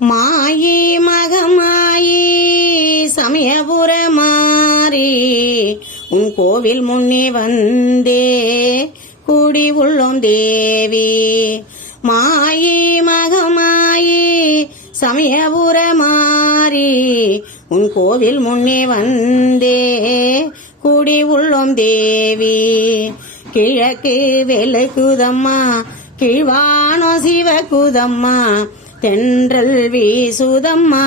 மாயே மகமாயே சமயபுர மாறி உன் கோவில் முன்னே வந்தே கூடி உள்ளோம் தேவி. மாயே மகமாயே சமயபுர மாறி உன் கோவில் முன்னே வந்தே கூடி உள்ளோம் தேவி. கிழக்கு வெளுக்குதம்மா கீழ்வானோ சிவகுதம்மா தென்றல் வீசுதம்மா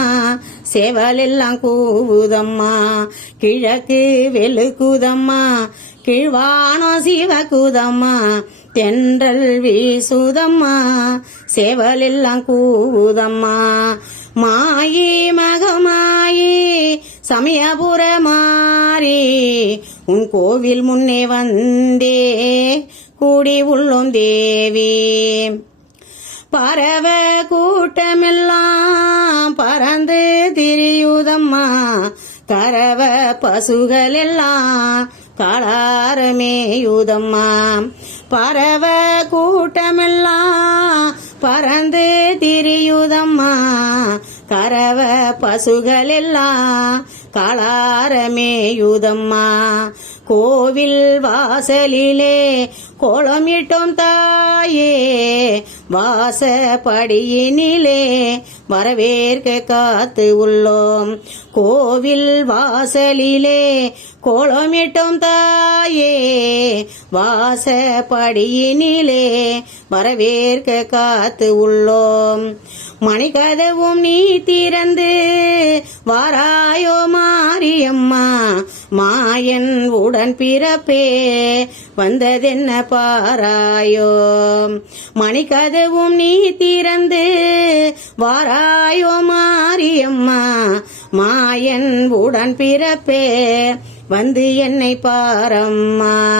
செவலெல்லாம் கூவுதம்மா கிழக்கு வெளுக்குதம்மா கிழ்வானோ சிவகுதம்மா தென்றல் வீசுதம்மா செவலெல்லாம் கூவுதம்மா. மாயி மகமாயி சமயபுர மாறி உன் கோவில் முன்னே வந்தே கூடி உள்ளோம் தேவி. பறவ கூட்டமெல்லாம் பறந்து திரியுதம்மா. கரவ பசுகள் எல்லாம் காளாரமேயுதம்மா பறவ கூட்டமெல்லாம் பறந்து திரியுதம்மா. கரவ பசுகள் எல்லாம் காளாரமேயுதம்மா கோவில் வாசலிலே கோலமிட்டோம் தாயே வாசப்படியினிலே வரவேற்க காத்து உள்ளோம். கோவில் வாசலிலே கோலமிட்டோம் தாயே வாசப்படியினிலே வரவேற்க காத்து உள்ளோம். மணிக்கதவும் நீ திறந்து வாராயோ மாரியம்மா மாயன் உடன் பிறப்பே வந்ததென்ன பாராயோ. மணிக்கதவும் நீ திறந்து வாராயோ மாரியம்மா. மாயன் உடன் பிறப்பே வந்து என்னை பாரம்மா.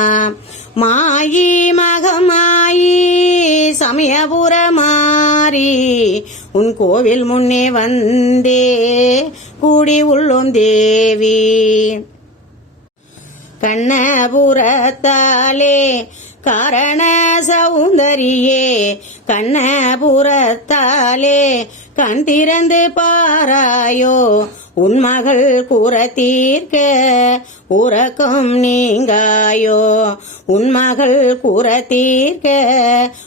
மாயி மகமாயி சமயபுர மாறி உன் கோவில் முன்னே வந்தே கூடி உள்ளோம் தேவி. கண்ணபுரத்தாலே காரண சௌந்தரியே கண்ணபுரத்தாலே கண் திறந்து பாராயோ உன்மகள் கூற தீர்க்க உறக்கம் நீங்காயோ உன்மகள் கூற தீர்க்க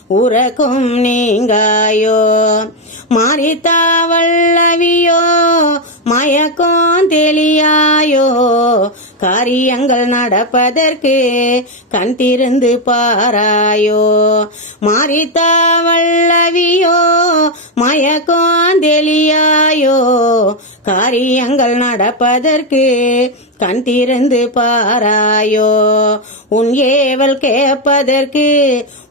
உறக்கம் நீங்காயோ. மாறித்தாவல்லவியோ மயக்கம் தெளியாயோ காரியங்கள் நடப்பதற்கு கண் திருந்து பாராயோ. மாறித்தாவல்லவியோ வல்லவியோ மயக்கோந்தெளியாயோ காரியங்கள் நடப்பதற்கு கண் திறந்து பாராயோ. உன் ஏவல் கேட்பதற்கு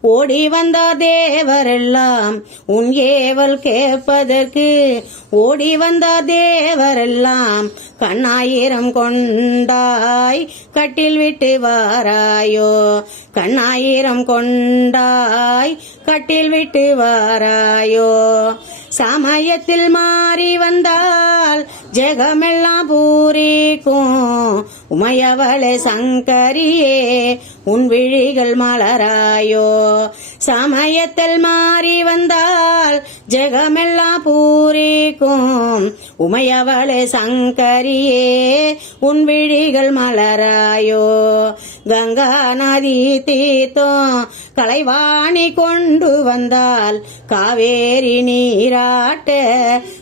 ஓடி வந்தார் தேவரெல்லாம். உன் ஏவல் கேட்பதற்கு ஓடி வந்தார் தேவரெல்லாம். கண்ணாயிரம் கொண்டாய் கட்டில் விட்டு வாராயோ. கண்ணாயிரம் கொண்டாய் கட்டில் விட்டு வாராயோ. சமயத்தில் மாறி வந்தால் ஜெகமெல்லாம் பூரிக்கும். உமையவளே சங்கரியே உன் விழிகள் மலராயோ. சமயத்தில் மாறி வந்தால் ஜெகமெல்லாம் பூரிக்கும். உமையவளே சங்கரியே உன் விழிகள் மலராயோ. கங்கா நதி தீர்த்தம் கலைவாணி கொண்டு வந்தால் காவேரி நீராட்ட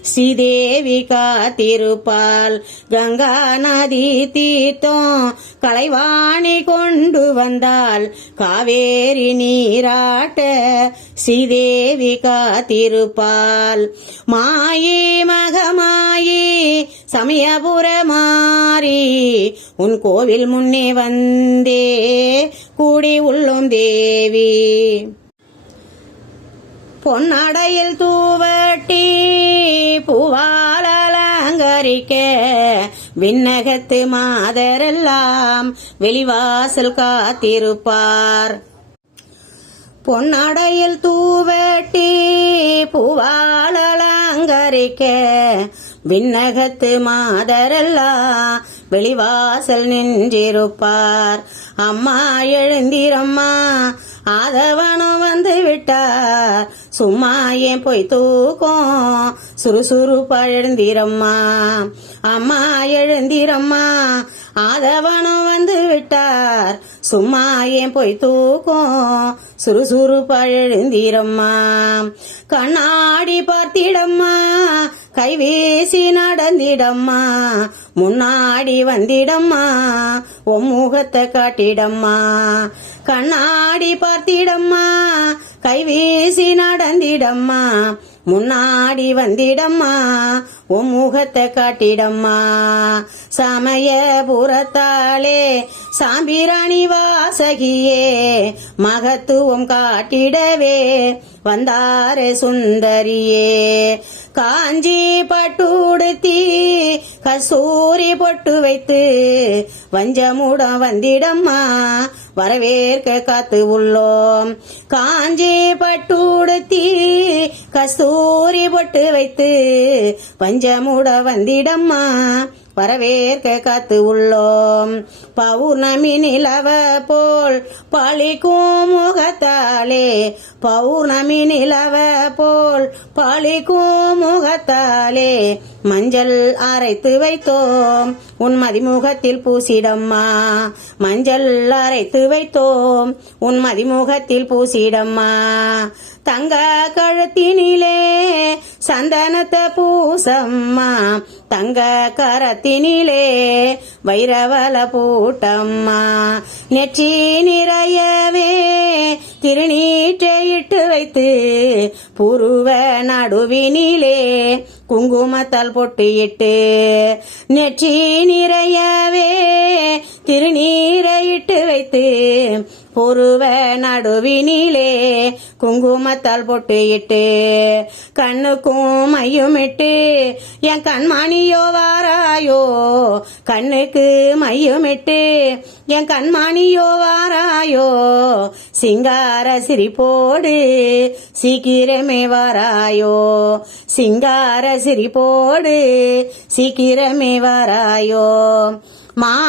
ஸ்ரீதேவி காத்திருப்பால் கங்கா நதி தீர்த்தம் கலைவாணி கொண்டு வந்தால் காவேரி நீராட்ட ஸ்ரீதேவி காத்திருப்பால் மாயே மகமாயே சமயபுர மாறி உன் கோவில் முன்னே வந்தே கூடி உள்ளும் தேவி. பொன்னடையில் தூவட்டி பூவால் அலங்கரிக்க விண்ணகத்து மாதரெல்லாம் வெளிவாசல் காத்திருப்பார். பொன்னடையில் தூவட்டி பூவால் அலங்கரிக்க விண்ணகத்து மாதரெல்லாம் வெளிவாசல் நின்றிருப்பார். அம்மா எழுந்திரம்மா ஆதவனும் வந்து விட்டார் சும்மா ஏன் போய் தூக்கம்? சுறுசுறுப்பா எழுந்திரம்மா. அம்மா எழுந்திரம்மா ஆதவனும் வந்து விட்டார் சும்மா ஏன் போய் தூக்கம்? சுறுசுறுப்பா எழுந்திரம்மா. கண்ணாடி பார்த்திடம்மா கைவீசி நடந்திடம்மா. முன்னாடி வந்திடம்மா. உன் முகத்தை காட்டிடம்மா. கண்ணாடி பார்த்திடம்மா. கைவீசி நடந்திடம்மா. முன்னாடி வந்திடம்மா. உம் முகத்தை காட்டிடம்மா சமயபுரத்தாலே சாம்பிராணி வாசகியே மகத்துவம் காட்டிடவே வந்தாரே சுந்தரியே. காஞ்சி பட்டுடுத்தி கசூரி பொட்டு வைத்து வஞ்சமுடம் வந்திடம்மா வரவேற்க காத்து உள்ளோம். காஞ்சி பட்டுடுத்தி கஸ்தூரி பொட்டு வைத்து நெஞ்சமுட வந்திடம்மா. வரவேற்க காத்து உள்ளோம். பௌர்ணமி நிலவ போல் பழிக்கும் முகத்தாலே. பௌர்ணமி நிலவ போல் பழிக்கும் முகத்தாலே. மஞ்சள் அரைத்து வைத்தோம். உன் மதிமுகத்தில் பூசிடம்மா. மஞ்சள் அரைத்து வைத்தோம். உன் மதிமுகத்தில் பூசிடம்மா. தங்க கழுத்தினிலே சந்தனத்தை பூசம்மா தங்க கரத்தினிலே வைரவல பூட்டம்மா. நெற்றி நிறையவே திருநீற்றை இட்டு வைத்து புருவ நடுவினிலே குங்குமத்தால் பொட்டியிட்டு. நெற்றி நிறையவே திருநீரை இட்டு வைத்து புருவ நடுவினிலே குங்குமத்தால் பொட்டு இட்டு கண்ணுக்கும் மையுமிட்டு என் கண்மணியோ வாராயோ கண்ணுக்கு மையுமிட்டு என் கண்மணியோ வாராயோ சிங்கார சிரிப்போடு சீக்கிரமே வாராயோ சிங்கார சிரிப்போடு சீக்கிரமே வாராயோ. மா